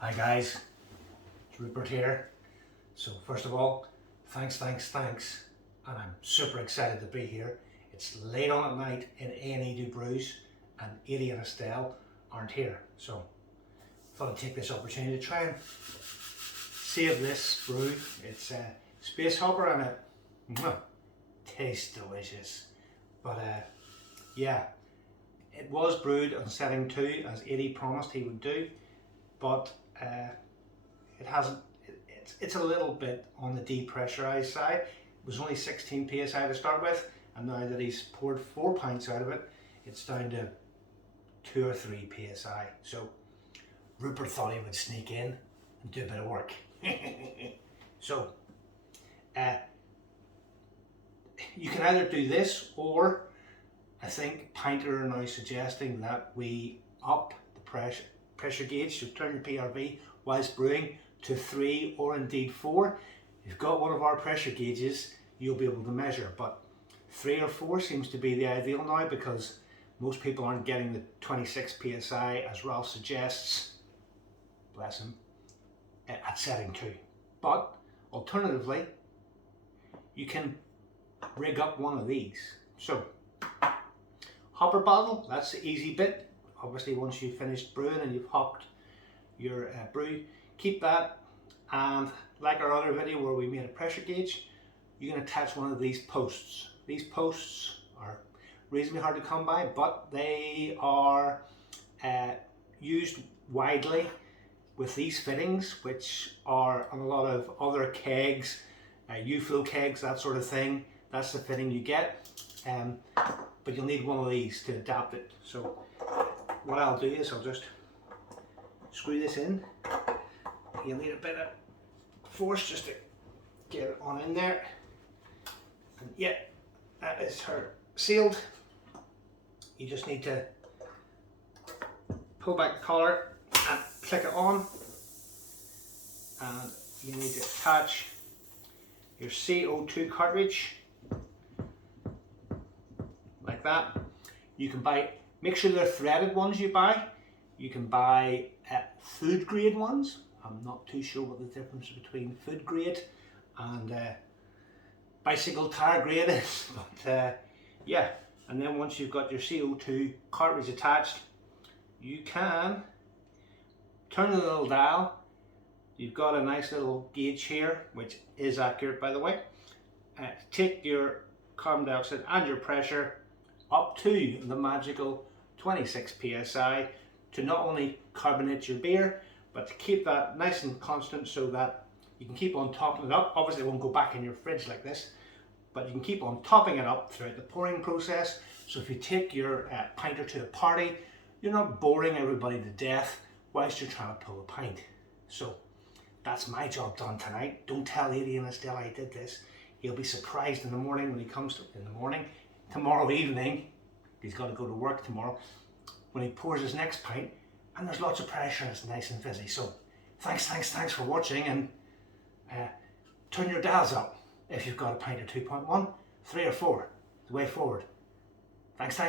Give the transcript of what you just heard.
Hi guys, it's Rupert here. So first of all, thanks, and I'm super excited to be here. It's late on at night in A&E Du Bruges, and Edie and Estelle aren't here. So I thought I'd take this opportunity to try and save this brew. It's Spacehopper and it tastes delicious. But yeah, it was brewed on setting 2 as Edie promised he would do, but it hasn't. It's a little bit on the depressurized side. It was only 16 psi to start with, and now that he's poured 4 pints out of it, it's down to 2 or 3 psi. So Rupert thought he would sneak in and do a bit of work. So you can either do this, or I think Pinter are now suggesting that we up the pressure gauge, so turn your PRV whilst brewing to 3 or indeed 4. If you've got one of our pressure gauges, you'll be able to measure, but 3 or 4 seems to be the ideal now, because most people aren't getting the 26 psi as Ralph suggests, bless him, at setting 2. But alternatively, you can rig up one of these. So hopper bottle, that's the easy bit. Obviously once you've finished brewing and you've hopped your brew, keep that, and like our other video where we made a pressure gauge, you can attach one of these posts. These posts are reasonably hard to come by, but they are used widely with these fittings, which are on a lot of other kegs, U-flow kegs, that sort of thing. That's the fitting you get, but you'll need one of these to adapt it. So what I'll do is I'll just screw this in. You'll need a bit of force just to get it on in there. And yeah, that is her sealed. You just need to pull back the collar and click it on, and you need to attach your CO2 cartridge like that. You can buy, make sure they're threaded ones you buy. You can buy food grade ones. I'm not too sure what the difference between food grade and bicycle tire grade is, but yeah. And then once you've got your CO2 cartridge attached, you can turn the little dial. You've got a nice little gauge here, which is accurate by the way. Take your carbon dioxide and your pressure up to the magical 26 psi to not only carbonate your beer, but to keep that nice and constant so that you can keep on topping it up. Obviously it won't go back in your fridge like this, but you can keep on topping it up throughout the pouring process. So if you take your pinter to a party, you're not boring everybody to death whilst you're trying to pull a pint. So that's my job done tonight. Don't tell Edie and Estelle I did this. He'll be surprised in the morning when he comes to, tomorrow evening, he's got to go to work tomorrow, when he pours his next pint, and there's lots of pressure and it's nice and fizzy. So thanks for watching, and turn your dials up if you've got a pint of 2.1, 3 or 4, the way forward. Thanks.